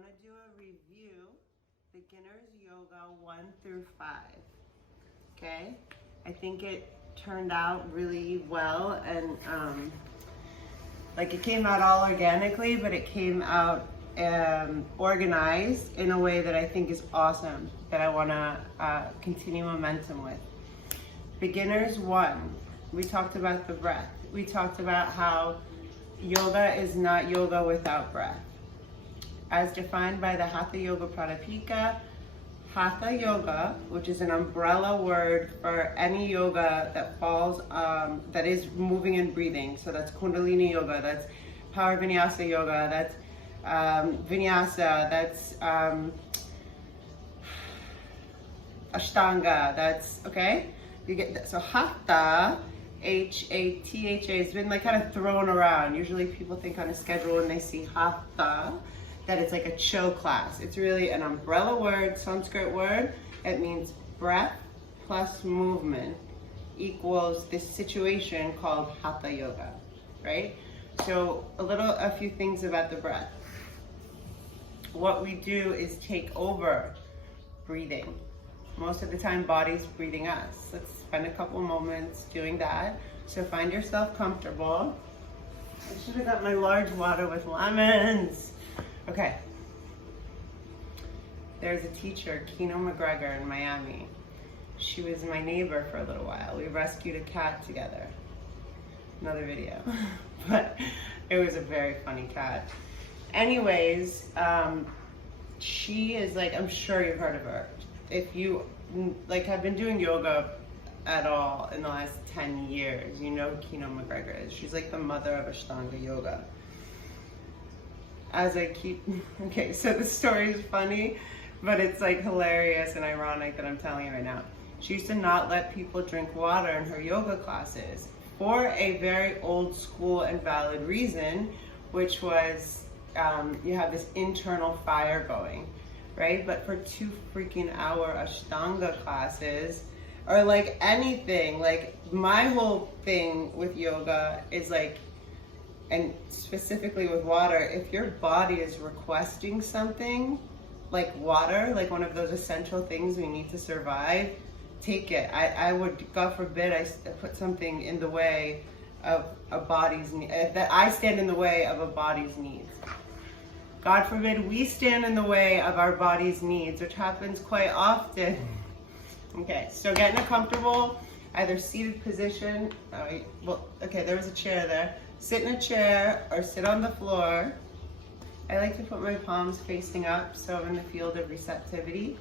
want to do a review, beginner's yoga 1 through 5. Okay, I think it turned out really well, and like it came out all organically, but it came out organized in a way that I think is awesome, that I want to continue momentum with. Beginners 1, we talked about the breath. We talked about how yoga is not yoga without breath. As defined by the Hatha Yoga Pradipika, Hatha Yoga, which is an umbrella word for any yoga that falls, that is moving and breathing. So that's Kundalini Yoga, that's Power Vinyasa Yoga, that's Vinyasa, that's Ashtanga, that's, okay? You get that. So Hatha, H-A-T-H-A, has been like kind of thrown around. Usually people think on a schedule when they see Hatha, that it's like a chill class. It's really an umbrella word, Sanskrit word. It means breath plus movement equals this situation called Hatha Yoga, right? So a few things about the breath. What we do is take over breathing. Most of the time, body's breathing us. Let's spend a couple moments doing that. So find yourself comfortable. I should have got my large water with lemons. Okay. There's a teacher, Kino McGregor, in Miami. She was my neighbor for a little while. We rescued a cat together. Another video. But it was a very funny cat. Anyways, she is like, I'm sure you've heard of her. If you like have been doing yoga at all in the last 10 years, you know who Kino McGregor is. She's like the mother of Ashtanga yoga. Okay, so the story is funny, but it's like hilarious and ironic that I'm telling you right now. She used to not let people drink water in her yoga classes for a very old school and valid reason, which was you have this internal fire going, right? But for 2 freaking hour Ashtanga classes, or like anything, like my whole thing with yoga is like, and specifically with water, if your body is requesting something like water, like one of those essential things we need to survive, take it. I would, God forbid, I put something in the way of a body's that I stand in the way of a body's needs. God forbid we stand in the way of our body's needs, which happens quite often. Okay, so get in a comfortable, either seated position. There was a chair there. Sit in a chair or sit on the floor. I like to put my palms facing up so I'm in the field of receptivity.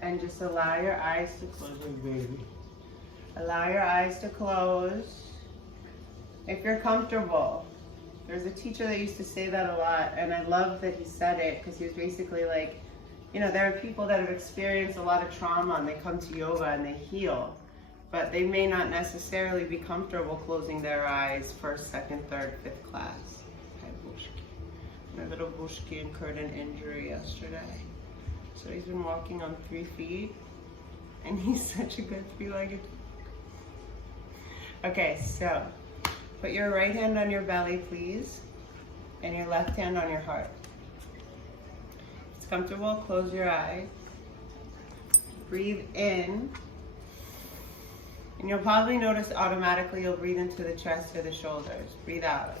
And just allow your eyes to close, baby. Allow your eyes to close. If you're comfortable. There's a teacher that used to say that a lot, and I love that he said it, because he was basically like, you know, there are people that have experienced a lot of trauma and they come to yoga and they heal. But they may not necessarily be comfortable closing their eyes first, second, third, fifth class. Okay, Bushki. My little Bushki incurred an injury yesterday. So he's been walking on 3 feet, and he's such a good 3-legged. Okay, so put your right hand on your belly, please, and your left hand on your heart. If it's comfortable, close your eyes. Breathe in. And you'll probably notice automatically you'll breathe into the chest or the shoulders. Breathe out.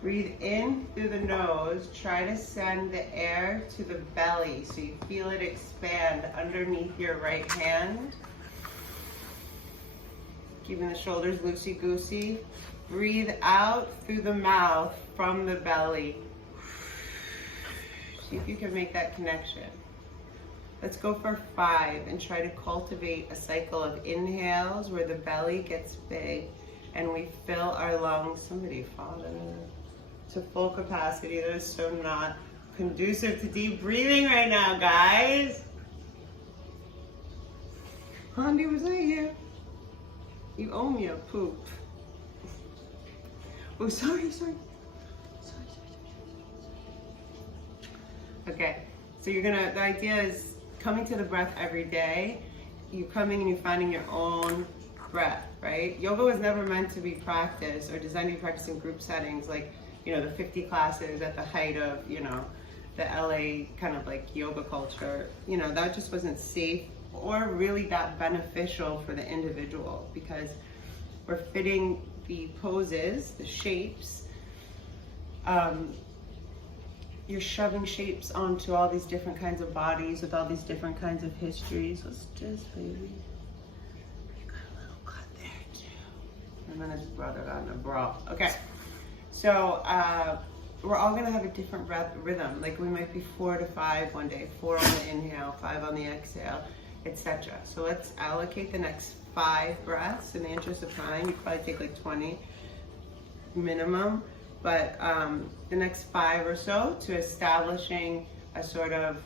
Breathe in through the nose. Try to send the air to the belly so you feel it expand underneath your right hand. Keeping the shoulders loosey-goosey. Breathe out through the mouth from the belly. See if you can make that connection. Let's go for 5 and try to cultivate a cycle of inhales where the belly gets big and we fill our lungs. Somebody fought to full capacity. That is so not conducive to deep breathing right now, guys. Andy, was that you? You owe me a poop. Oh, sorry. Okay, so the idea is coming to the breath every day. You're coming and you're finding your own breath, right? Yoga was never meant to be practiced or designed to be practiced in group settings, like, you know, the 50 classes at the height of, you know, the LA kind of like yoga culture. You know, that just wasn't safe or really that beneficial for the individual, because we're fitting the poses, the shapes. You're shoving shapes onto all these different kinds of bodies with all these different kinds of histories. Let's just, baby. You got a little cut there too. And then his brother got in a brawl. Okay, so we're all gonna have a different breath rhythm. Like we might be 4 to 5 one day, 4 on the inhale, 5 on the exhale, etc. So let's allocate the next 5 breaths. In the interest of time, you probably take like 20 minimum. But the next 5 or so to establishing a sort of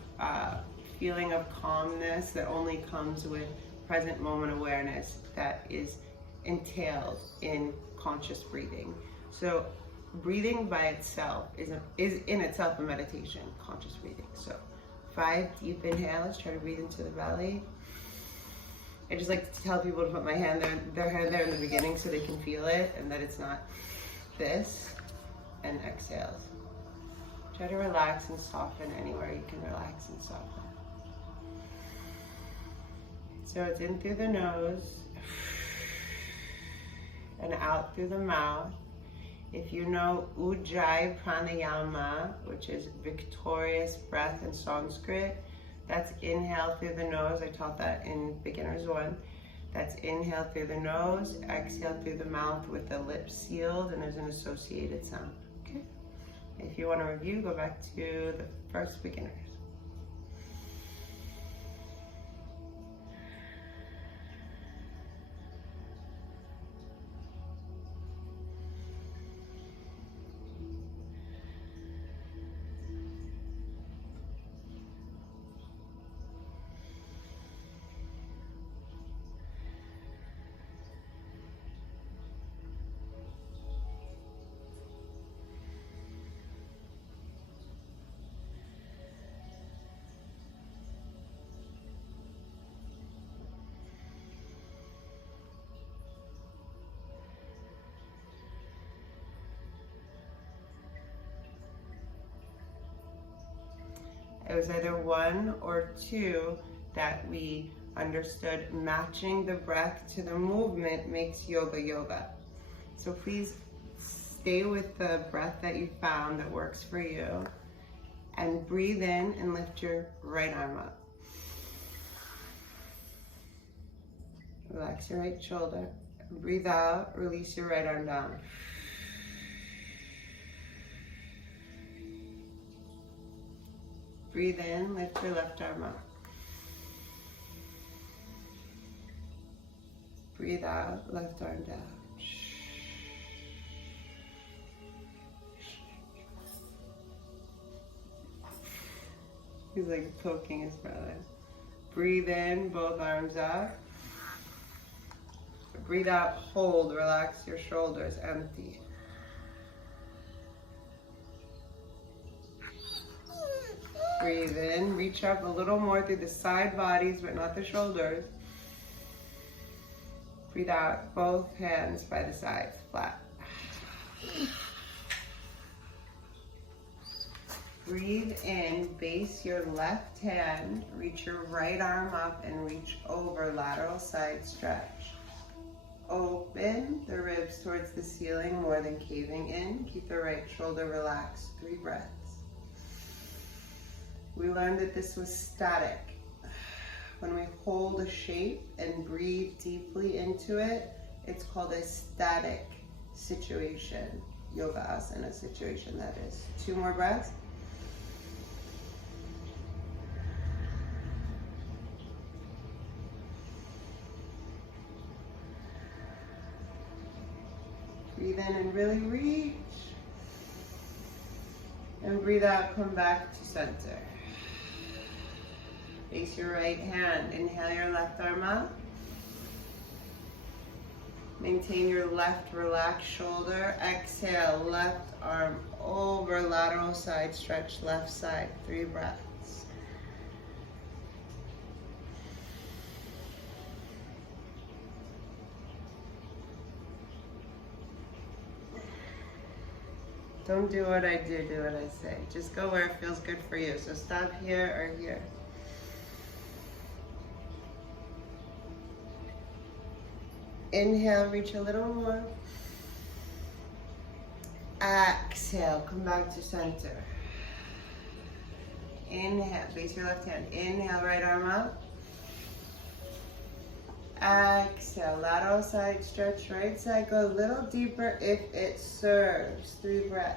feeling of calmness that only comes with present moment awareness that is entailed in conscious breathing. So breathing by itself is in itself a meditation, conscious breathing. So 5 deep inhales, try to breathe into the belly. I just like to tell people to put my hand there, their hand there in the beginning so they can feel it and that it's not this. And exhales. Try to relax and soften anywhere you can relax and soften. So it's in through the nose and out through the mouth. If you know Ujjayi Pranayama, which is victorious breath in Sanskrit, that's inhale through the nose. I taught that in Beginners 1. That's inhale through the nose, exhale through the mouth with the lips sealed, and there's an associated sound. Okay. If you want to review, go back to the first Beginners. It was either 1 or 2 that we understood matching the breath to the movement makes yoga yoga. So please stay with the breath that you found that works for you and breathe in and lift your right arm up. Relax your right shoulder. Breathe out, release your right arm down. Breathe in, lift your left arm up. Breathe out, left arm down. He's like poking his brother. Breathe in, both arms up. Breathe out, hold, relax your shoulders, empty. Breathe in, reach up a little more through the side bodies, but not the shoulders. Breathe out, both hands by the sides, flat. Breathe in, base your left hand, reach your right arm up and reach over, lateral side stretch. Open the ribs towards the ceiling more than caving in. Keep the right shoulder relaxed. 3 breaths. We learned that this was static. When we hold a shape and breathe deeply into it, it's called a static situation. Yoga asana situation, that is. 2 more breaths. Breathe in and really reach. And breathe out, come back to center. Face your right hand. Inhale your left arm up. Maintain your left relaxed shoulder. Exhale, left arm over, lateral side stretch, left side. 3 breaths. Don't do what I do what I say. Just go where it feels good for you. So stop here or here. Inhale, reach a little more. Exhale, come back to center. Inhale, face your left hand. Inhale, right arm up. Exhale, lateral side stretch, right side. Go a little deeper if it serves. 3 breaths.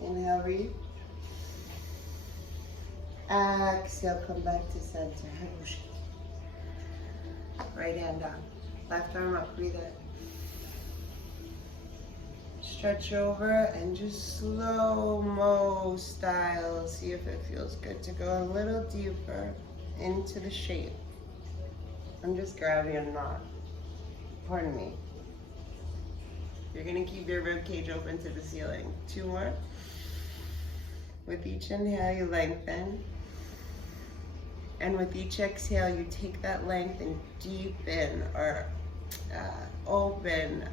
Inhale, reach. Exhale, come back to center. Right hand down. Left arm up, breathe in. Stretch over and just slow-mo style. See if it feels good to go a little deeper into the shape. I'm just grabbing a knot. Pardon me. You're gonna keep your rib cage open to the ceiling. 2 more. With each inhale, you lengthen. And with each exhale, you take that length and deepen or open,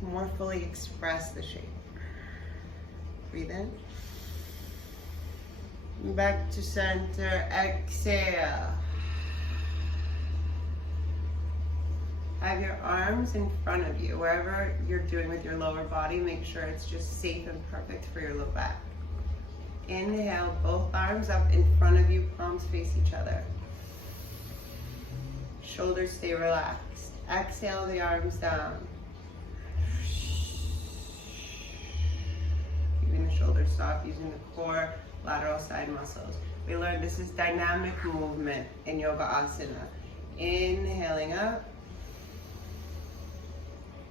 more fully express the shape. Breathe in. Back to center, exhale. Have your arms in front of you. Wherever you're doing with your lower body, make sure it's just safe and perfect for your low back. Inhale, both arms up in front of you, palms face each other. Shoulders stay relaxed. Exhale, the arms down. Keeping the shoulders soft, using the core, lateral side muscles. We learned this is dynamic movement in Yoga Asana. Inhaling up.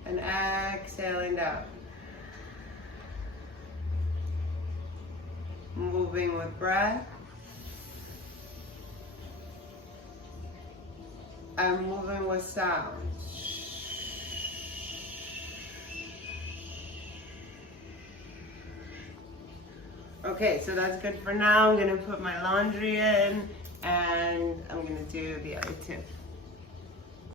And exhaling down. Moving with breath. I'm moving with sound. Okay, so that's good for now. I'm gonna put my laundry in and I'm gonna do the other 2.